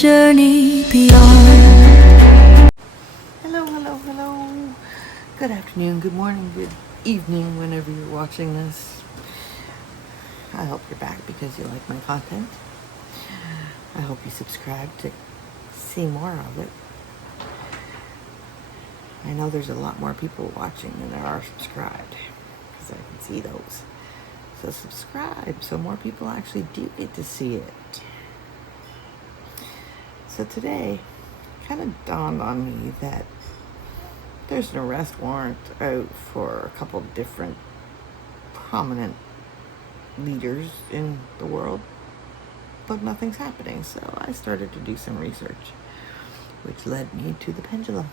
journey beyond. Hello, hello, hello. Good afternoon, good morning, good evening, whenever you're watching this. I hope you're back because you like my content. I hope you subscribe to see more of it. I know there's a lot more people watching than there are subscribed, because I can see those. So subscribe so more people actually do get to see it. So today, it kind of dawned on me that there's an arrest warrant out for a couple of different prominent leaders in the world, but nothing's happening. So I started to do some research, which led me to the pendulum.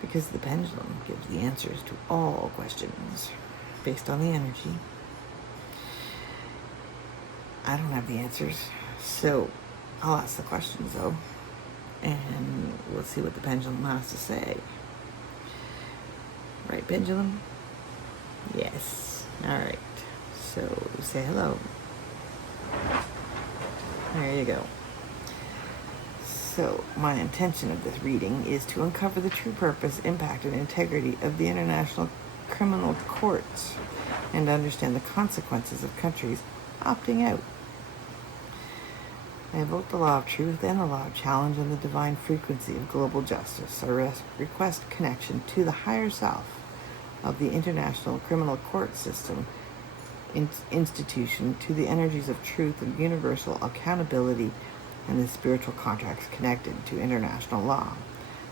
Because the pendulum gives the answers to all questions based on the energy. I don't have the answers, so I'll ask the questions though, and we'll see what the pendulum has to say. Right, pendulum? Yes. All right. So say hello. There you go. So, my intention of this reading is to uncover the true purpose, impact, and integrity of the international criminal courts and understand the consequences of countries opting out. I invoke the law of truth and the law of challenge and the divine frequency of global justice. I request connection to the higher self of the international criminal court system institution, to the energies of truth and universal accountability and the spiritual contracts connected to international law.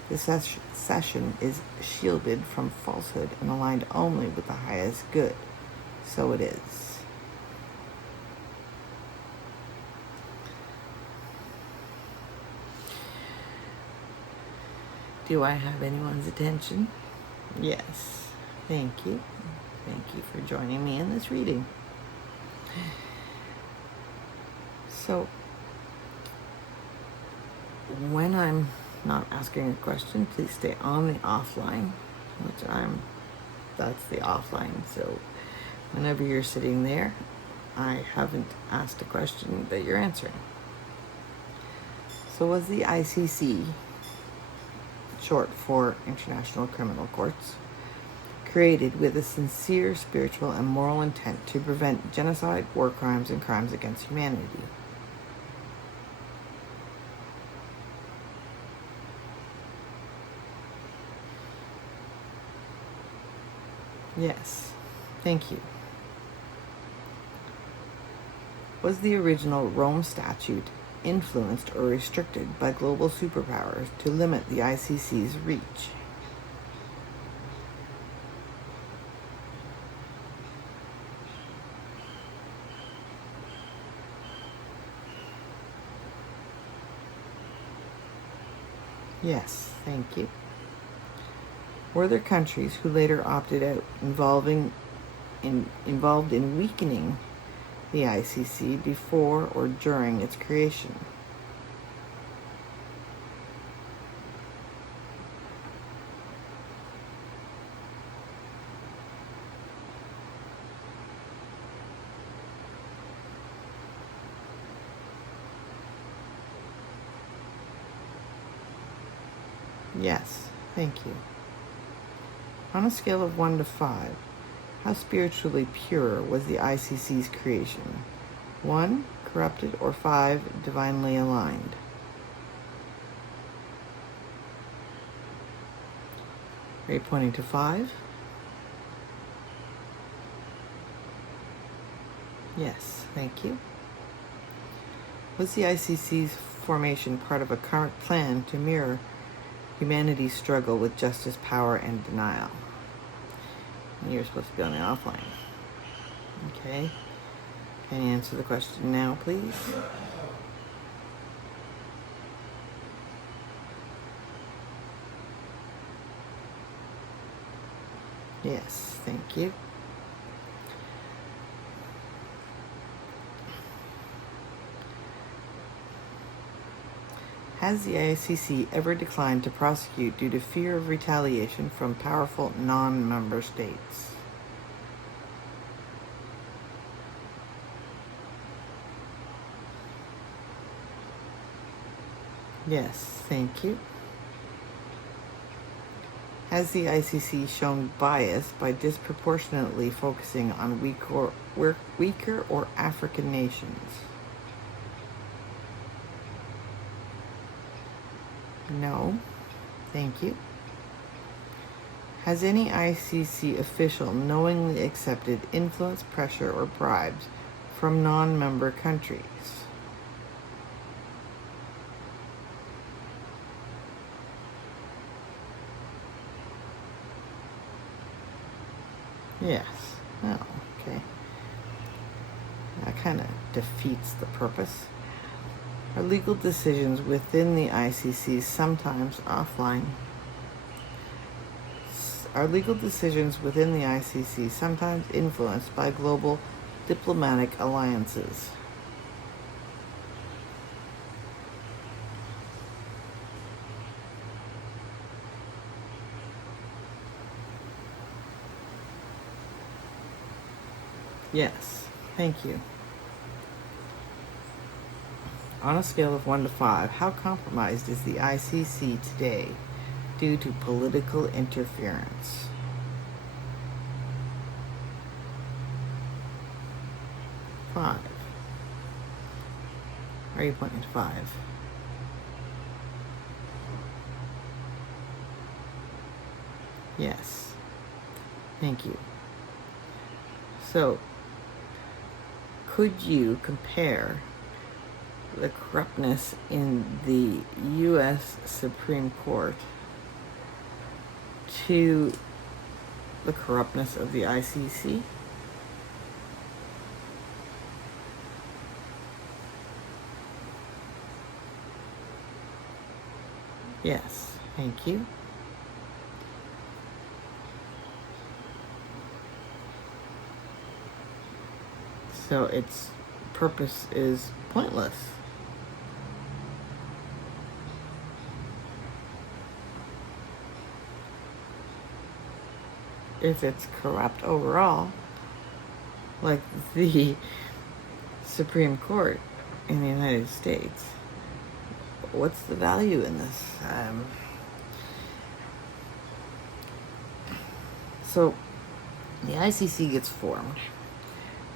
This session is shielded from falsehood and aligned only with the highest good. So it is. Do I have anyone's attention? Yes. Thank you. Thank you for joining me in this reading. So, when I'm not asking a question, please stay on the offline, that's the offline. So whenever you're sitting there, I haven't asked a question that you're answering. So was the ICC, short for International Criminal Courts, created with a sincere spiritual and moral intent to prevent genocide, war crimes, and crimes against humanity? Yes, thank you. Was the original Rome Statute influenced or restricted by global superpowers to limit the ICC's reach? Yes, thank you. Were there countries who later opted out, involved in weakening the ICC before or during its creation? Yes, thank you. On a scale of 1 to 5, how spiritually pure was the ICC's creation? 1, corrupted, or 5, divinely aligned? Are you pointing to 5? Yes, thank you. Was the ICC's formation part of a karmic plan to mirror humanity's struggle with justice, power, and denial? You're supposed to be on the offline. Okay. Can you answer the question now, please? Yes, thank you. Has the ICC ever declined to prosecute due to fear of retaliation from powerful non-member states? Yes, thank you. Has the ICC shown bias by disproportionately focusing on weaker or African nations? No, thank you. Has any ICC official knowingly accepted influence, pressure, or bribes from non-member countries? Yes. Oh, okay. That kind of defeats the purpose. Are legal decisions within the ICC sometimes offline? Are legal decisions within the ICC sometimes influenced by global diplomatic alliances? Yes, thank you. On a scale of 1 to 5, how compromised is the ICC today due to political interference? 5. Are you pointing to 5? Yes. Thank you. So, could you compare the corruptness in the U.S. Supreme Court to the corruptness of the ICC? Yes, thank you. So its purpose is pointless. If it's corrupt overall, like the Supreme Court in the United States, what's the value in this? So the ICC gets formed,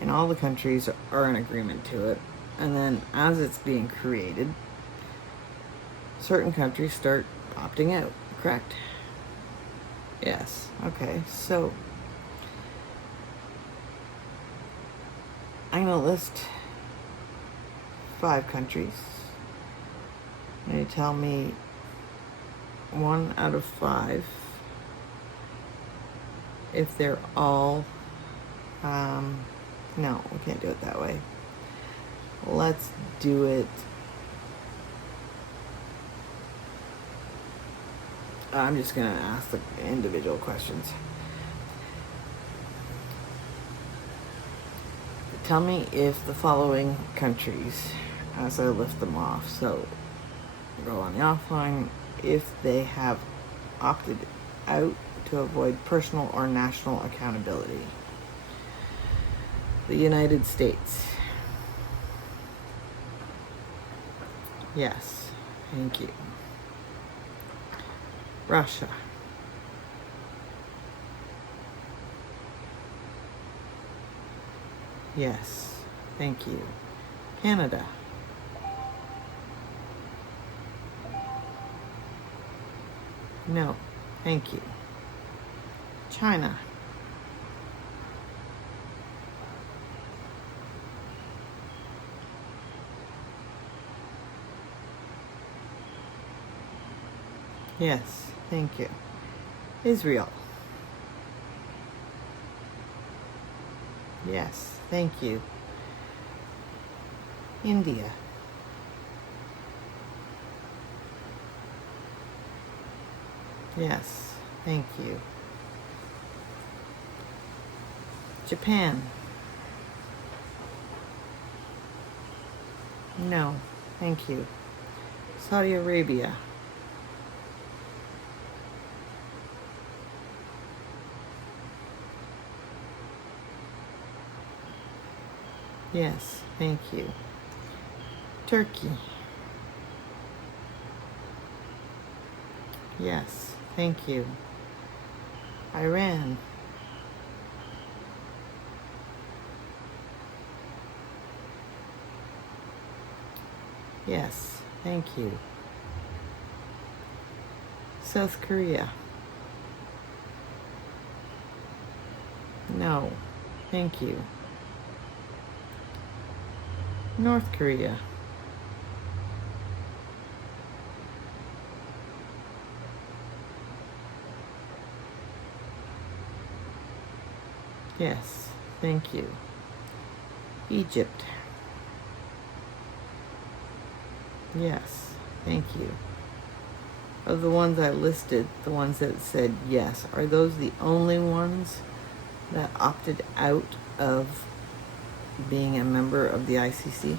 and all the countries are in agreement to it. And then as it's being created, certain countries start opting out, correct? Yes, okay, so I'm going to list 5 countries. And you tell me 1 out of 5 if they're all, no, we can't do it that way. Let's do it. I'm just going to ask the individual questions. Tell me if the following countries, as I lift them off, so go on the offline, if they have opted out to avoid personal or national accountability. The United States. Yes, thank you. Russia. Yes, thank you. Canada. No, thank you. China. Yes, thank you. Israel. Yes, thank you. India. Yes, thank you. Japan. No, thank you. Saudi Arabia. Yes, thank you. Turkey. Yes, thank you. Iran. Yes, thank you. South Korea. No, thank you. North Korea. Yes, thank you. Egypt. Yes, thank you. Of the ones I listed, the ones that said yes, are those the only ones that opted out of being a member of the ICC?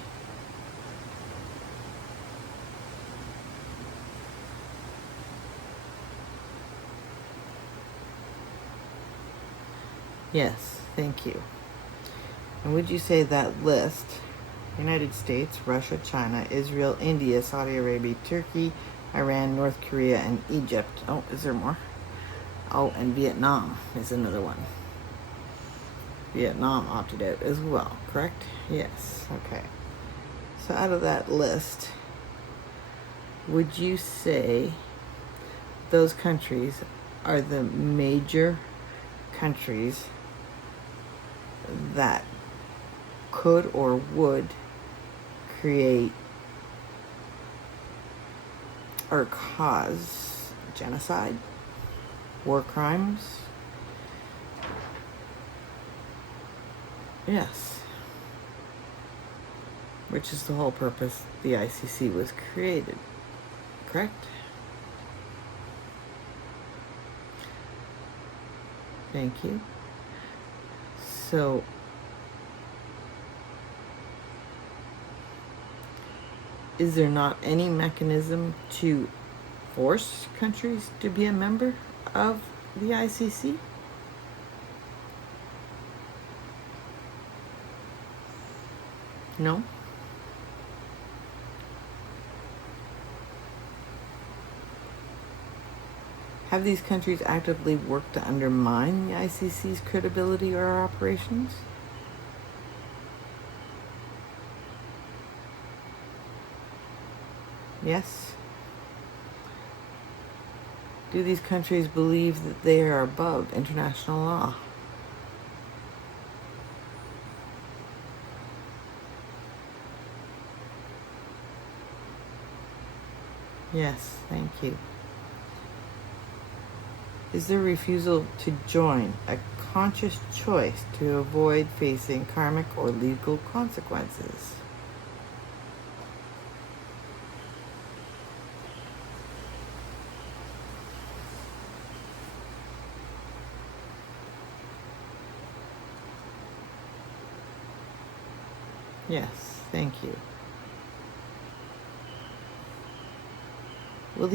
Yes, thank you. And would you say that list, United States, Russia, China, Israel, India, Saudi Arabia, Turkey, Iran, North Korea, and Egypt. Oh, is there more? Oh, and Vietnam is another one. Vietnam opted out as well, correct? Yes, okay. So out of that list, would you say those countries are the major countries that could or would create or cause genocide, war crimes? Yes. Which is the whole purpose the ICC was created, correct? Thank you. So, is there not any mechanism to force countries to be a member of the ICC? No? Have these countries actively worked to undermine the ICC's credibility or operations? Yes? Do these countries believe that they are above international law? Yes, thank you. Is their refusal to join a conscious choice to avoid facing karmic or legal consequences? Yes, thank you. Will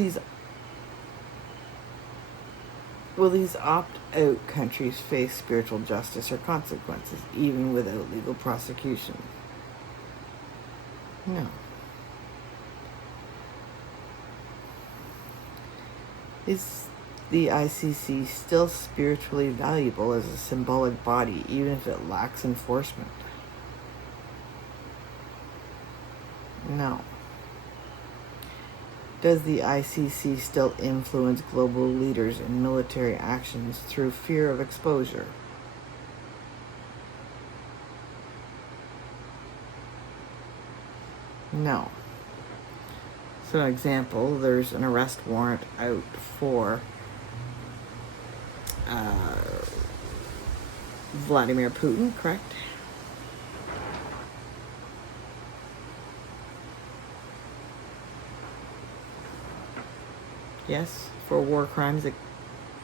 these opt-out countries face spiritual justice or consequences, even without legal prosecution? No. Is the ICC still spiritually valuable as a symbolic body, even if it lacks enforcement? No. Does the ICC still influence global leaders in military actions through fear of exposure? No. So, an example, there's an arrest warrant out for Vladimir Putin, correct? Yes, for war crimes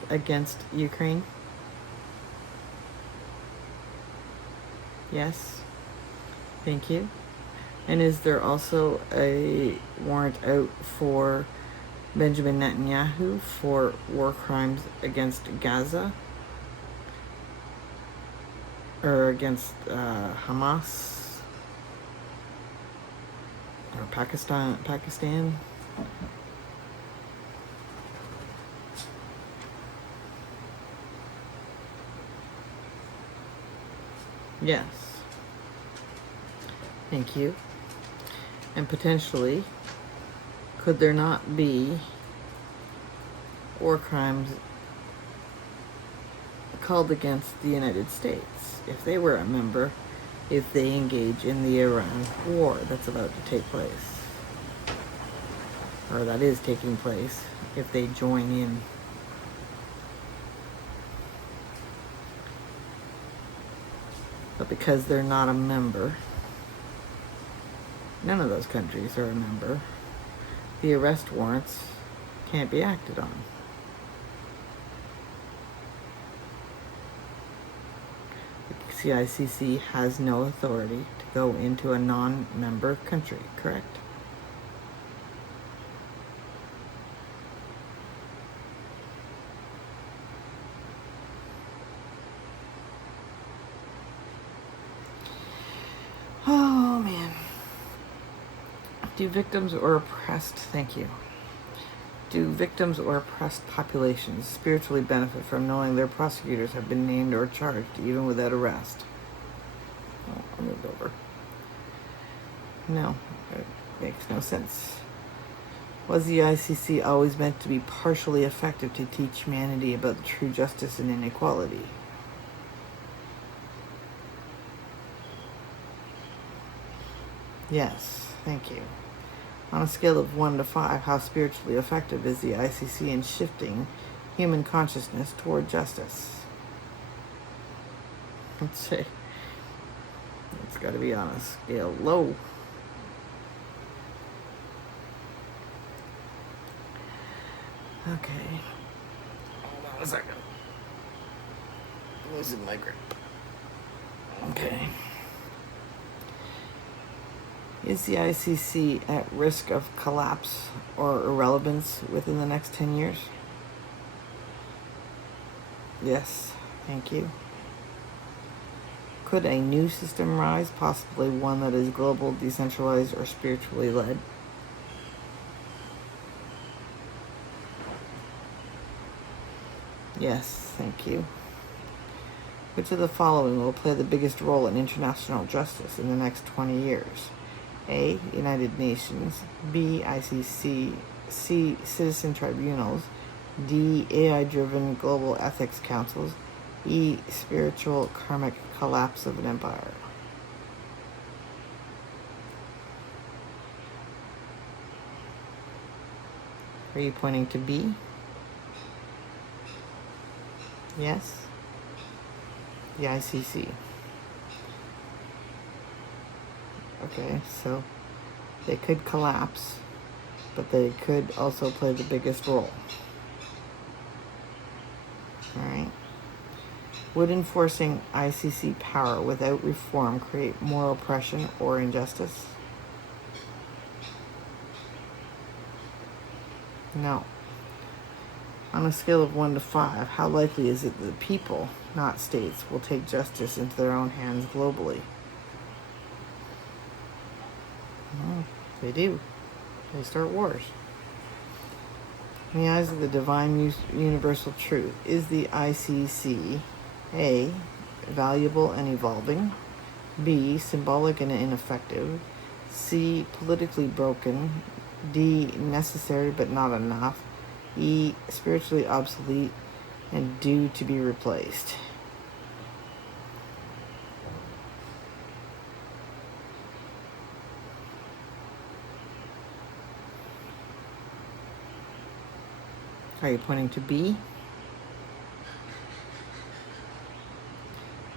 against Ukraine. Yes, thank you. And is there also a warrant out for Benjamin Netanyahu for war crimes against Gaza? Or against Hamas? Or Pakistan? Yes. Thank you. And potentially, could there not be war crimes called against the United States if they were a member, if they engage in the Iran war that's about to take place? Or that is taking place, if they join in. But because they're not a member, none of those countries are a member, the arrest warrants can't be acted on. The CICC has no authority to go into a non-member country, correct? Oh, man. Do victims or oppressed, thank you. Do victims or oppressed populations spiritually benefit from knowing their prosecutors have been named or charged, even without arrest? Oh, I moved over. No, it makes no sense. Was the ICC always meant to be partially effective to teach humanity about the true justice and inequality? Yes, thank you. On a scale of 1 to 5, how spiritually effective is the ICC in shifting human consciousness toward justice? Let's say it's got to be on a scale low. Okay. Hold on a second. Losing my grip. Okay. Is the ICC at risk of collapse or irrelevance within the next 10 years? Yes, thank you. Could a new system rise, possibly one that is global, decentralized, or spiritually led? Yes, thank you. Which of the following will play the biggest role in international justice in the next 20 years? A. United Nations. B. ICC. C. Citizen tribunals. D. AI-driven global ethics councils. E. Spiritual karmic collapse of an empire. Are you pointing to B? Yes? The ICC. Okay, so they could collapse, but they could also play the biggest role. Alright. Would enforcing ICC power without reform create more oppression or injustice? No. On a scale of 1 to 5, how likely is it that the people, not states, will take justice into their own hands globally? Well, they do. They start wars. In the eyes of the divine universal truth, is the ICC A. valuable and evolving, B. symbolic and ineffective, C. politically broken, D. necessary but not enough, E. spiritually obsolete, and due to be replaced? Are you pointing to B?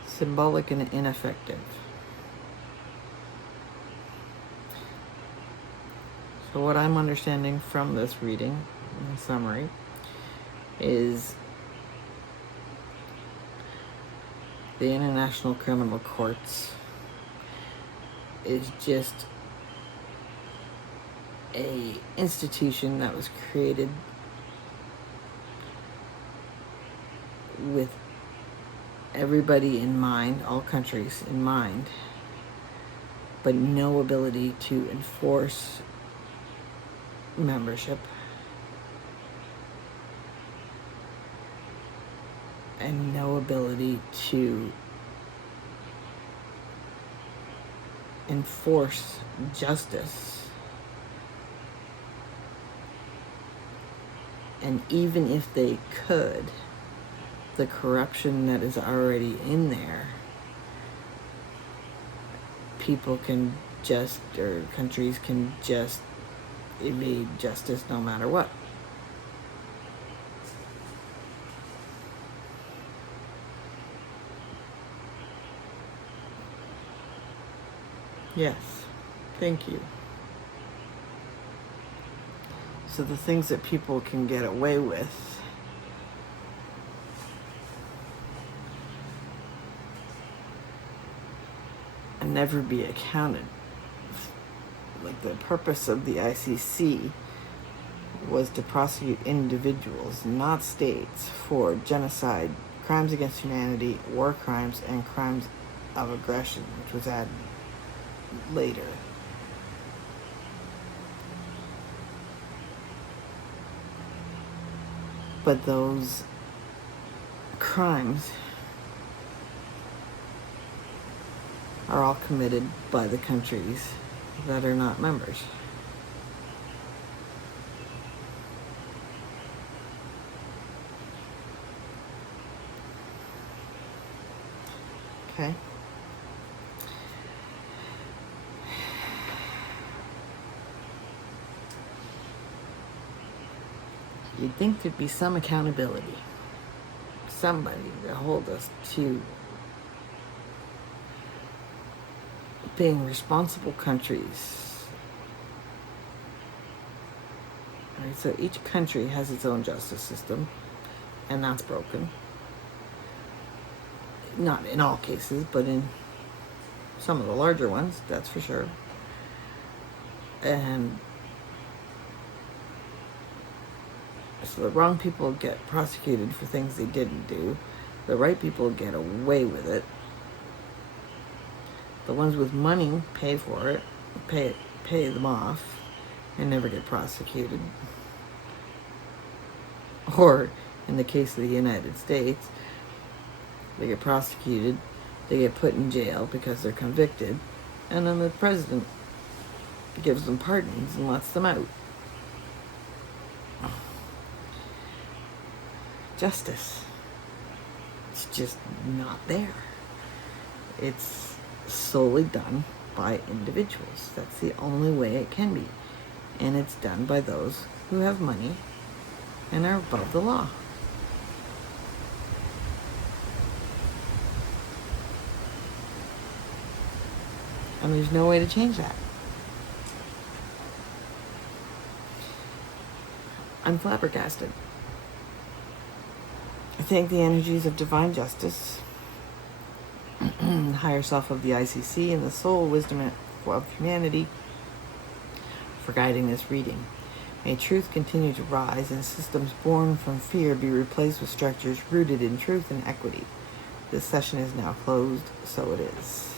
Symbolic and ineffective. So what I'm understanding from this reading, in summary, is the International Criminal Courts is just a institution that was created with everybody in mind, all countries in mind, but no ability to enforce membership and no ability to enforce justice. And even if they could, the corruption that is already in there, people can just, or countries can just evade justice no matter what. Yes, thank you. So the things that people can get away with and never be accounted. Like the purpose of the ICC was to prosecute individuals, not states, for genocide, crimes against humanity, war crimes, and crimes of aggression, which was added later. But those crimes are all committed by the countries that are not members. Okay? You'd think there'd be some accountability. Somebody to hold us to being responsible countries. Right, so each country has its own justice system, and that's broken. Not in all cases, but in some of the larger ones, that's for sure. And so the wrong people get prosecuted for things they didn't do. The right people get away with it. The ones with money pay for it, pay them off, and never get prosecuted. Or, in the case of the United States, they get prosecuted, they get put in jail because they're convicted, and then the president gives them pardons and lets them out. Justice. It's just not there. It's solely done by individuals. That's the only way it can be. And it's done by those who have money and are above the law. And there's no way to change that. I'm flabbergasted. I thank the energies of divine justice, the higher self of the ICC, and the soul wisdom of humanity for guiding this reading. May truth continue to rise and systems born from fear be replaced with structures rooted in truth and equity. This session is now closed, so it is.